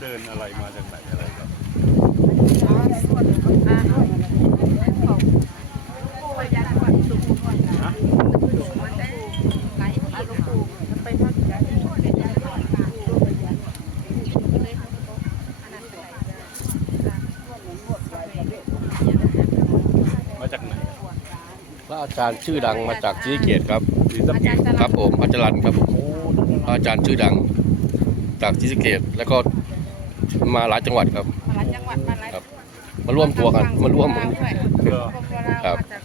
เดินอะไรมาจากไหนอะไรครับ มาจากไหน พ ระอาจารย์ชื่อดังมาจากศรีสะเกตครับศรีสะเกษครับผมอาจารย์ครับโอ้พระอาจารย์ชื่อดัง จากศรีสะเกตแล้วก็มาหลายจังหวัดครับ มาหลายจังหวัดมาหลายครับ มาร่วมตัวกันมาร่วมลาวด้วยก็ครอบครัวเราครับมาจาก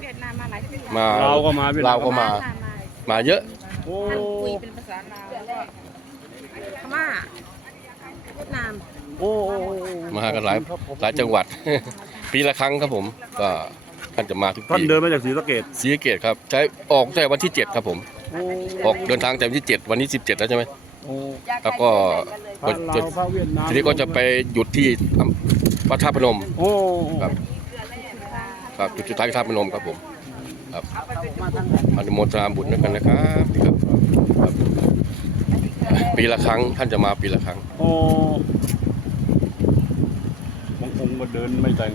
เวียดนามมาหลายที่มาเราก็มาเวียดนามเราก็มามามา มาเยอะโอ้ท่านคุยเป็นภาษาลาวแล้วก็พม่าเวียดนามโอ้โอ้มากันหลายหลายจังหวัด ปีละครั้งครับผมก็ ท่านจะมาทุกท่านปีเดินมาจากศรีสะเกษศรีสะเกตครับใช้ออกแต่วันที่ 7 ครับผมโอ้ออกเดินทางแต่วันที่ 7 วันนี้ 17 แล้วใช่ไหมโอ้ครับก็พระลาวพระเวียดนามทีนี้ก็จะไปหยุดที่อำพระธาตุพนมโอ้ครับครับจุดสุดท้ายที่ธาตุพนมครับผมครับอนุโมทนาบุญด้วยกันนะครับนี่ครับครับปีละครั้งท่านจะมาปีละครั้งโอ้บางองค์ก็เดินไม่แต่ง